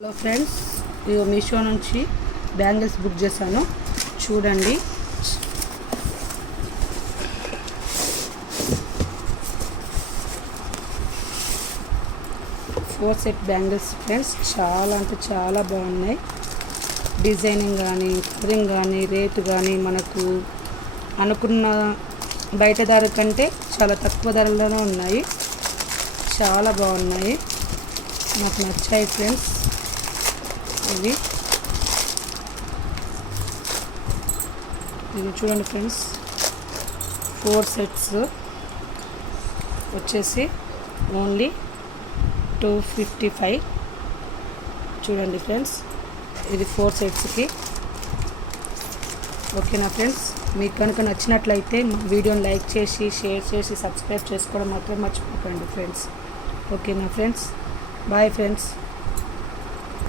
Hello friends, ఇగో మీషో నుంచి bangles book చేశాను. చూడండి, ఫోర్ సెట్ బ్యాంగిల్స్ ఫ్రెండ్స్. చాలా అంటే చాలా బాగున్నాయి. డిజైనింగ్ కానీ, కలరింగ్ కానీ, రేటు కానీ మనకు అనుకున్న బయట ధర కంటే చాలా తక్కువ ధరలోనే ఉన్నాయి. చాలా బాగున్నాయి, నాకు నచ్చాయి ఫ్రెండ్స్. ఇవి చూడండి ఫ్రెండ్స్, 4 సెట్స్ వచ్చేసి ఓన్లీ 255. చూడండి ఫ్రెండ్స్, ఇది 4 సెట్స్కి. ఓకేనా ఫ్రెండ్స్, మీకు కనుక నచ్చినట్లయితే మా వీడియోని లైక్ చేసి, షేర్ చేసి, సబ్స్క్రైబ్ చేసుకోవడం మాత్రం మర్చిపోకండి ఫ్రెండ్స్. ఓకేనా ఫ్రెండ్స్, బాయ్ ఫ్రెండ్స్.